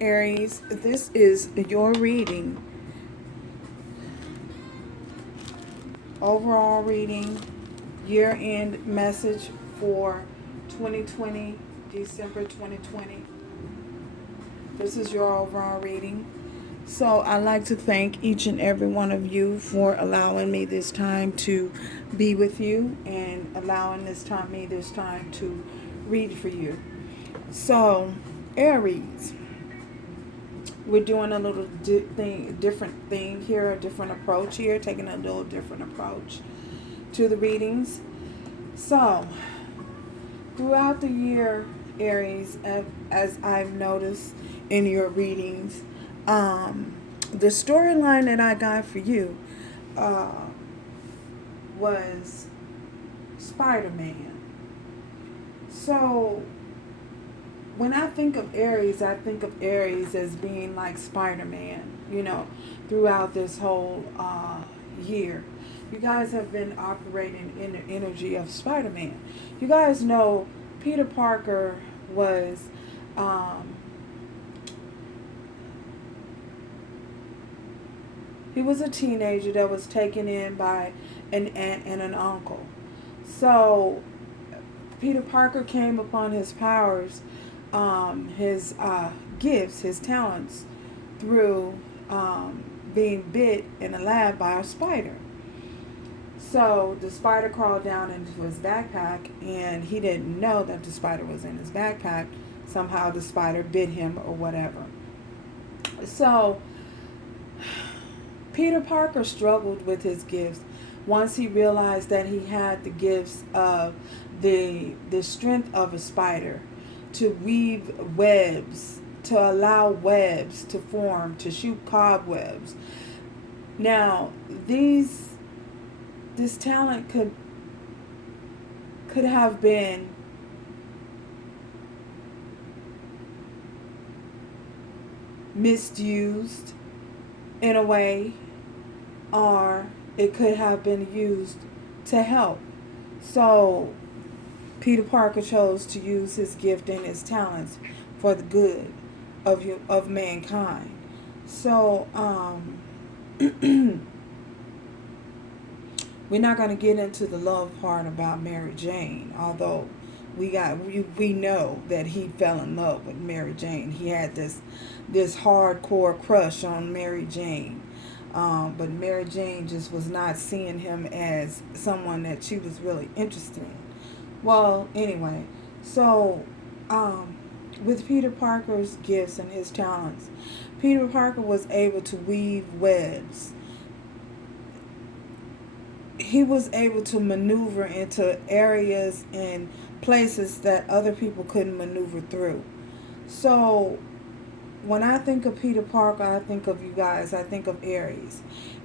Aries, this is your reading, overall reading, year-end message for 2020, December 2020. This is your overall reading. So I'd like to thank each and every one of you for allowing me this time to be with you and allowing this time to read for you. So, Aries, we're doing a little different thing here, a different approach here, taking a little different approach to the readings. So, throughout the year, Aries, as I've noticed in your readings, the storyline that I got for you was Spider-Man. So, when I think of Aries, I think of Aries as being like Spider-Man, throughout this whole year. You guys have been operating in the energy of Spider-Man. You guys know Peter Parker was he was a teenager that was taken in by an aunt and an uncle. So Peter Parker came upon his powers, his gifts, his talents, through being bit in a lab by a spider. So the spider crawled down into his backpack, and he didn't know that the spider was in his backpack. Somehow the spider bit him or whatever. So Peter Parker struggled with his gifts once he realized that he had the gifts of the strength of a spider to weave webs, to allow webs to form, to shoot cobwebs. Now, this talent could have been misused in a way, or it could have been used to help. So Peter Parker chose to use his gift and his talents for the good of mankind. So we're not going to get into the love part about Mary Jane, although we know that he fell in love with Mary Jane. He had this hardcore crush on Mary Jane. But Mary Jane just was not seeing him as someone that she was really interested in. Well, anyway, so with Peter Parker's gifts and his talents, Peter Parker was able to weave webs. He was able to maneuver into areas and places that other people couldn't maneuver through. So when I think of Peter Parker, I think of you guys. I think of Aries.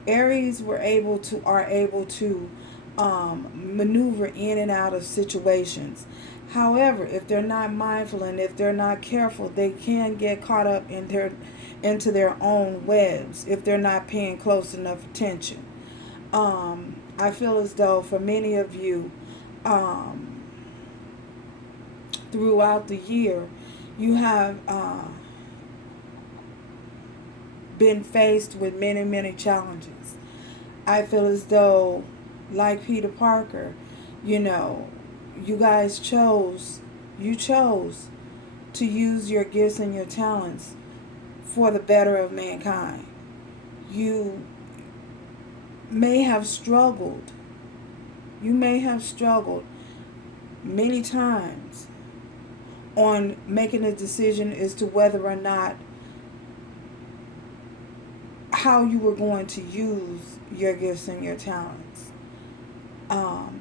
Aries are able to maneuver in and out of situations. However, if they're not mindful and if they're not careful, they can get caught up into their own webs if they're not paying close enough attention. I feel as though for many of you, throughout the year, you have been faced with many, many challenges. I feel as though, like Peter Parker, you guys chose to use your gifts and your talents for the better of mankind. You may have struggled. You may have struggled many times on making a decision as to whether or not how you were going to use your gifts and your talents.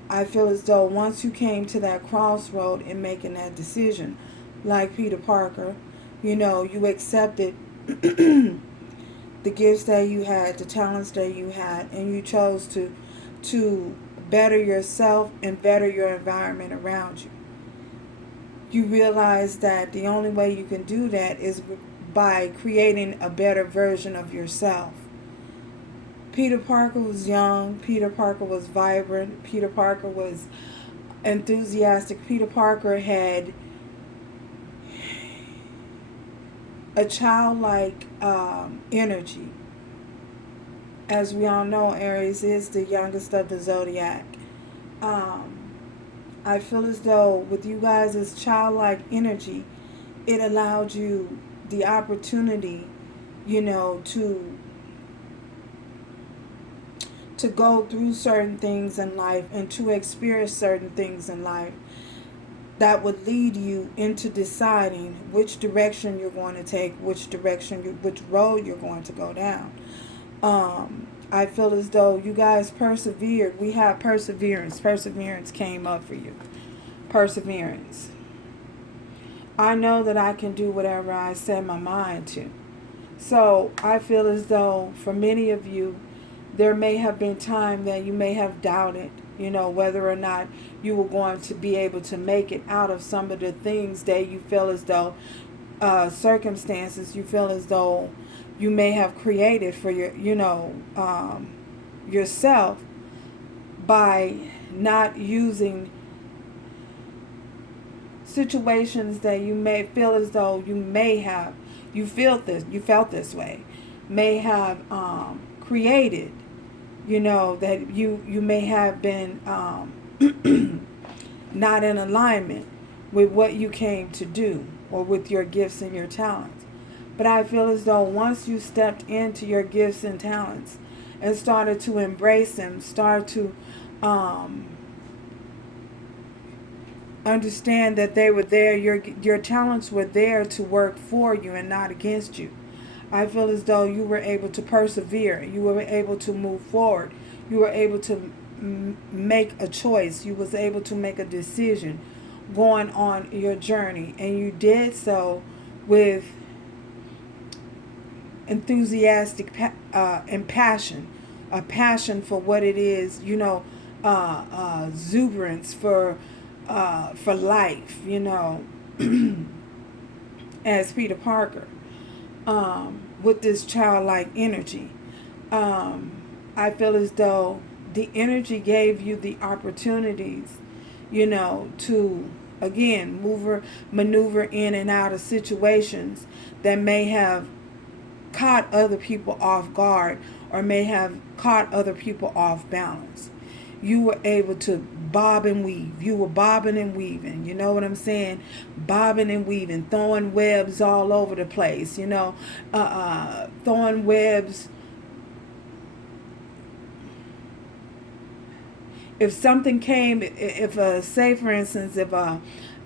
I feel as though once you came to that crossroad in making that decision, like Peter Parker, you accepted the gifts that you had, the talents that you had, and you chose to better yourself and better your environment around you. You realize that the only way you can do that is by creating a better version of yourself. Peter Parker was young. Peter Parker was vibrant. Peter Parker was enthusiastic. Peter Parker had a childlike energy. As we all know, Aries is the youngest of the zodiac. Um, I feel as though with you guys' childlike energy, it allowed you the opportunity, to go through certain things in life and to experience certain things in life that would lead you into deciding which direction you're going to take, which road you're going to go down. I feel as though you guys persevered. We have perseverance. Perseverance came up for you. Perseverance. I know that I can do whatever I set my mind to. So I feel as though for many of you, there may have been time that you may have doubted, whether or not you were going to be able to make it out of some of the things that you feel as though, circumstances you feel as though you may have created for yourself by not using situations that you may feel as though you felt this way, may have created, that you may have been not in alignment with what you came to do or with your gifts and your talents. But I feel as though once you stepped into your gifts and talents and started to embrace them, start to understand that they were there, your talents were there to work for you and not against you. I feel as though you were able to persevere. You were able to move forward. You were able to make a choice. You was able to make a decision going on your journey. And you did so with enthusiastic and passion. A passion for what it is, exuberance for life, as Peter Parker. With this childlike energy. I feel as though the energy gave you the opportunities, to, again, maneuver in and out of situations that may have caught other people off guard or may have caught other people off balance. You were able to bob and weave. You were bobbing and weaving. You know what I'm saying? Bobbing and weaving, throwing webs all over the place. Throwing webs. If something came, say for instance,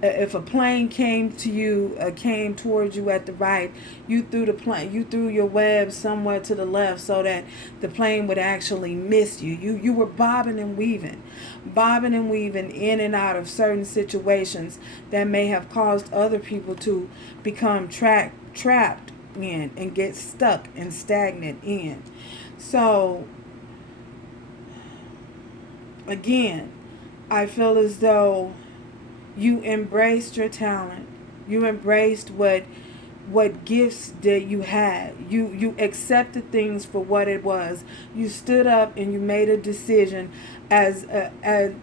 if a plane came towards you at the right, you threw your web somewhere to the left so that the plane would actually miss you. You were bobbing and weaving in and out of certain situations that may have caused other people to become trapped in and get stuck and stagnant in. So again, I feel as though you embraced your talent. You embraced what gifts that you had. You accepted things for what it was. You stood up and you made a decision as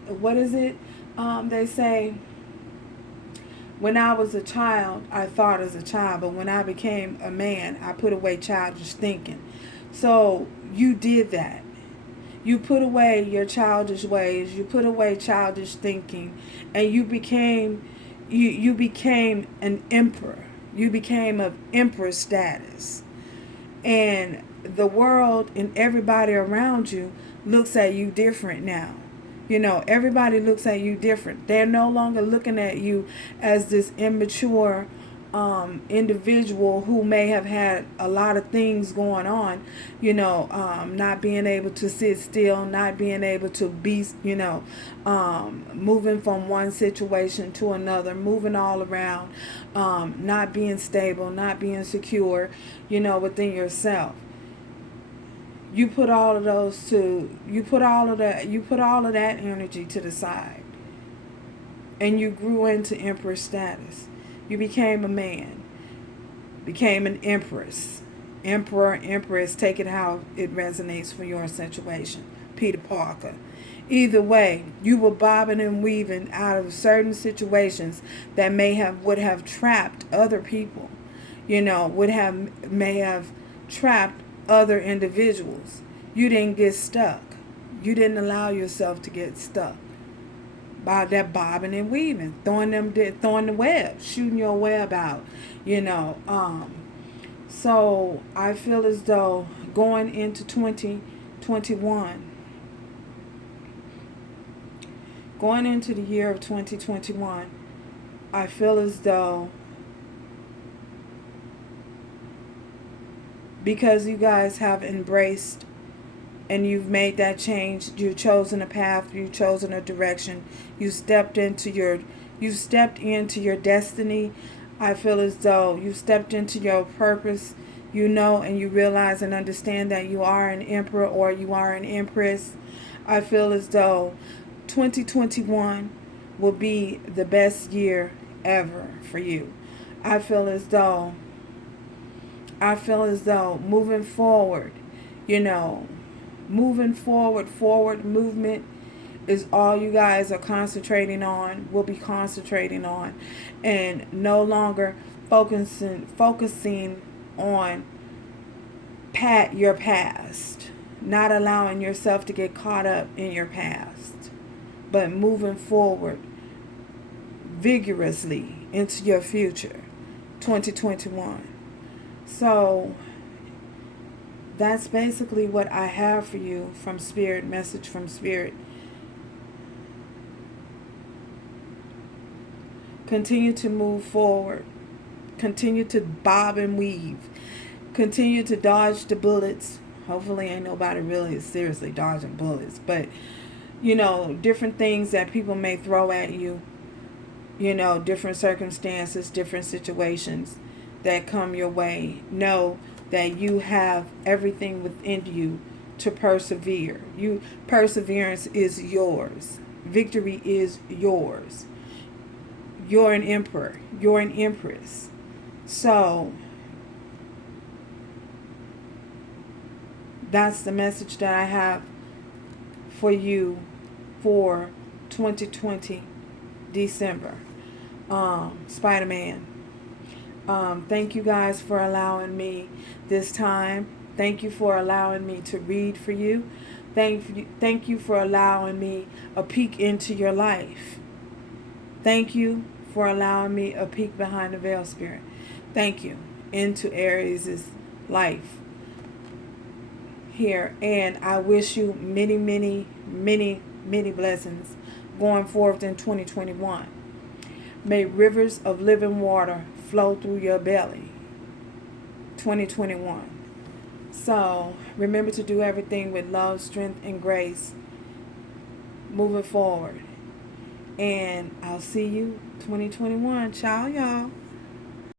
what is it? They say, when I was a child, I thought as a child, but when I became a man, I put away childish thinking. So you did that. You put away your childish ways. You put away childish thinking, and you became an emperor. You became of emperor status, and the world and everybody around you looks at you different now. Everybody looks at you different. They're no longer looking at you as this immature individual who may have had a lot of things going on, not being able to sit still, not being able to be, moving from one situation to another, moving all around, not being stable, not being secure, within yourself. You put all of that energy to the side, and you grew into emperor status. You became a man, became an empress, emperor, empress, take it how it resonates for your situation. Peter Parker. Either way, you were bobbing and weaving out of certain situations that would have trapped other people. may have trapped other individuals. You didn't get stuck. You didn't allow yourself to get stuck by that bobbing and weaving, throwing the web, shooting your web out. So I feel as though going into 2021, going into the year of 2021, I feel as though, because you guys have embraced and you've made that change, you've chosen a path, you've chosen a direction, you stepped into your destiny. I feel as though you stepped into your purpose, and you realize and understand that you are an emperor or you are an empress. I feel as though 2021 will be the best year ever for you. I feel as though moving forward, forward movement is all you guys are will be concentrating on, and no longer focusing on your past, not allowing yourself to get caught up in your past, but moving forward vigorously into your future, 2021. So that's basically what I have for you from Spirit, message from Spirit. Continue to move forward. Continue to bob and weave. Continue to dodge the bullets. Hopefully ain't nobody really seriously dodging bullets. But, different things that people may throw at you. Different circumstances, different situations that come your way. Know that you have everything within you to persevere. Perseverance is yours. Victory is yours. You're an emperor. You're an empress. So that's the message that I have for you for 2020 December. Spider-Man. Thank you guys for allowing me this time. Thank you for allowing me to read for you. Thank you for allowing me a peek into your life. Thank you for allowing me a peek behind the veil, Spirit. Thank you. Into Aries' life here. And I wish you many, many, many, many blessings going forth in 2021. May rivers of living water flow through your belly. 2021. So remember to do everything with love, strength, and grace. Moving forward. And I'll see you 2021. Ciao, y'all.